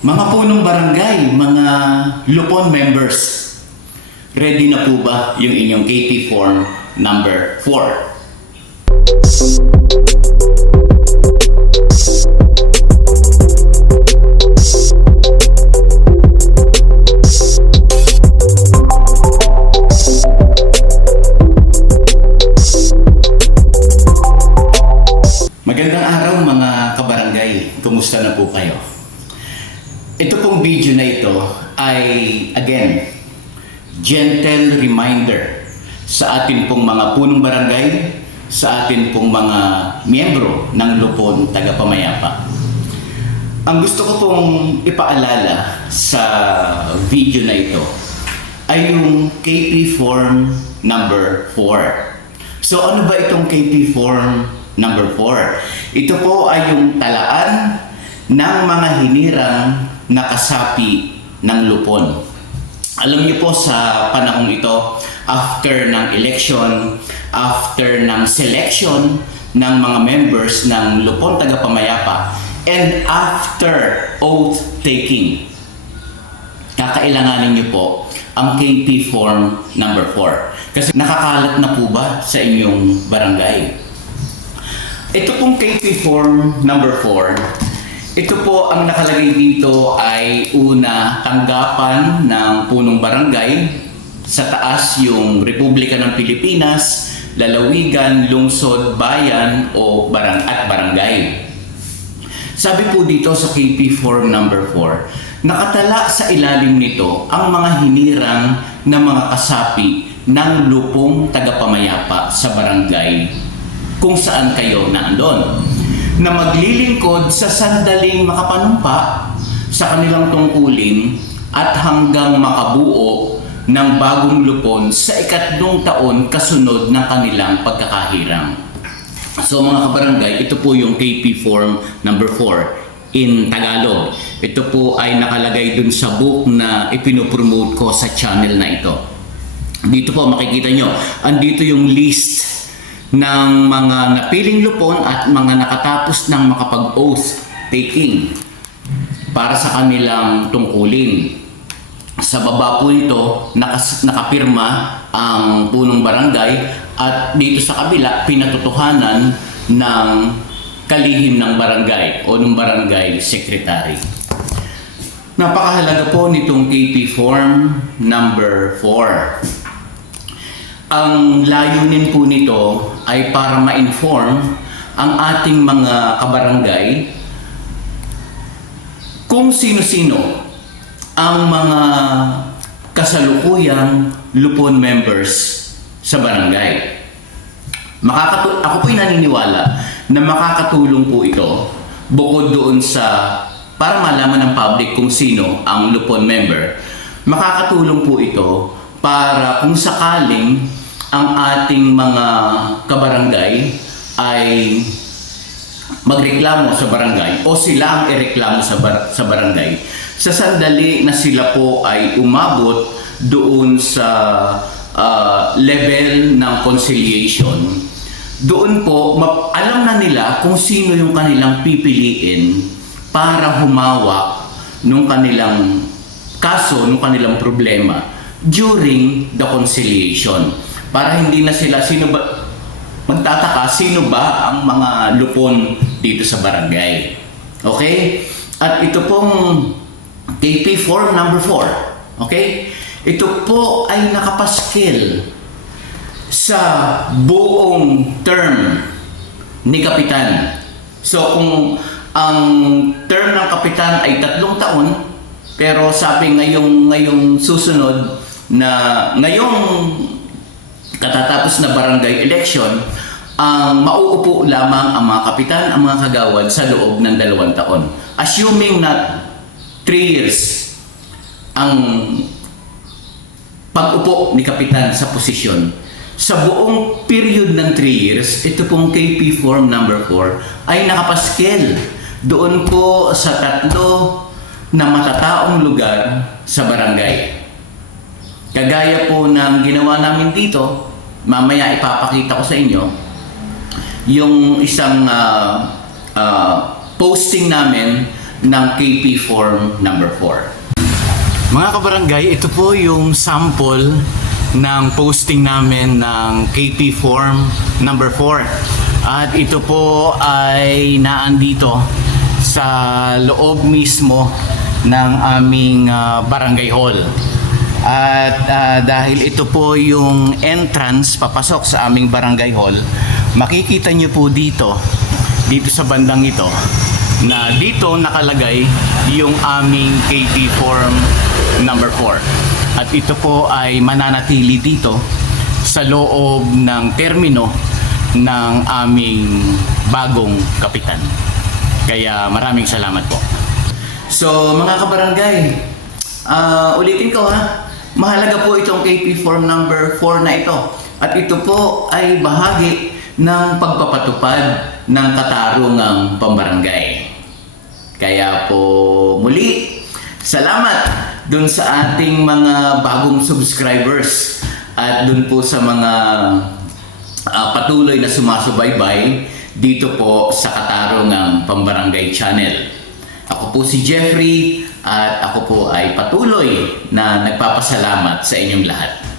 Mga punong barangay, mga Lupon members, ready na po ba yung inyong KT form number 4? Magandang araw mga kabarangay. Kumusta na po kayo? Ito pong video na ito ay, again, gentle reminder sa atin pong mga punong barangay, sa atin pong mga miyembro ng Lupon Tagapamayapa. Ang gusto ko pong ipaalala sa video na ito ay yung KP form number 4. So ano ba itong KP form number 4? Ito po ay yung talaan ng mga hinirang nakasapi ng lupon. Alam niyo po sa panahong ito, after ng election, after ng selection ng mga members ng Lupon Tagapamayapa, and after oath taking, kakailanganin niyo po ang KP form number 4. Kasi nakakalat na po ba sa inyong barangay? Ito pong KP form number 4, ito po ang nakalagay dito ay una, tanggapan ng punong barangay. Sa taas yung Republika ng Pilipinas, lalawigan, lungsod, bayan o barang at barangay. Sabi po dito sa KP form number 4, nakatala sa ilalim nito ang mga hinirang na mga kasapi ng lupong tagapamayapa sa barangay kung saan kayo naandon na maglilingkod sa sandaling makapanumpa sa kanilang tungkulin at hanggang makabuo ng bagong lupon sa ikatlong taon kasunod ng kanilang pagkakahiram. So mga kabarangay, ito po yung KP form number 4 in Tagalog. Ito po ay nakalagay dun sa book na ipinopromote ko sa channel na ito. Dito po makikita nyo, andito yung list ng mga napiling lupon at mga nakatapos ng makapag-oath taking para sa kanilang tungkulin. Sa baba po ito, nakas, nakapirma ang punong barangay at dito sa kabila, pinatutuhanan ng kalihim ng barangay o ng barangay secretary. Napakahalaga po nitong KP form number 4. Ang layunin po nito ay para ma-inform ang ating mga kabarangay kung sino-sino ang mga kasalukuyang lupon members sa barangay. Makakatu- ako po'y naniniwala na makakatulong po ito bukod doon sa para malaman ng public kung sino ang lupon member. Makakatulong po ito para kung sakaling ang ating mga kabarangay ay magreklamo sa barangay o sila ang ireklamo sa, bar- sa barangay sa sandali na sila po ay umabot doon sa ah, level ng conciliation doon po alam na nila kung sino yung kanilang pipiliin para humawak nung kanilang kaso, nung kanilang problema during the conciliation para hindi na sila sino ba magtataka sino ba ang mga lupon dito sa barangay. Okay? At ito pong KP form number 4. Okay? Ito po ay nakapaskil sa buong term ni Kapitan. So kung ang term ng Kapitan ay tatlong taon, pero sabi ngayong ngayong susunod na ngayong katatapos na barangay election, ang mauupo lamang ang mga kapitan, ang mga kagawad sa loob ng dalawang taon. Assuming na 3 years ang pag-upo ni kapitan sa posisyon, sa buong period ng 3 years, ito pong KP form number 4 ay nakapaskel doon po sa tatlo na matataong lugar sa barangay. Kagaya po ng ginawa namin dito, mamaya ipapakita ko sa inyo, yung isang ah, ah, posting namin ng KP Form number 4. Mga kabarangay, ito po yung sample ng posting namin ng KP Form number 4. At ito po ay naandito sa loob mismo ng aming ah, barangay hall. At ah, dahil ito po yung entrance papasok sa aming barangay hall, makikita niyo po dito, dito sa bandang ito, na dito nakalagay yung aming KP form number 4. At ito po ay mananatili dito sa loob ng termino ng aming bagong kapitan. Kaya maraming salamat po. So mga kabarangay, ah, ulitin ko ha, mahalaga po itong KP form number 4 na ito. At ito po ay bahagi ng pagpapatupad ng katarungang pambarangay. Kaya po muli, salamat dun sa ating mga bagong subscribers at dun po sa mga ah, patuloy na sumasubaybay dito po sa Katarungang Pambarangay Channel. Ako po si Jeffrey at ako po ay patuloy na nagpapasalamat sa inyong lahat.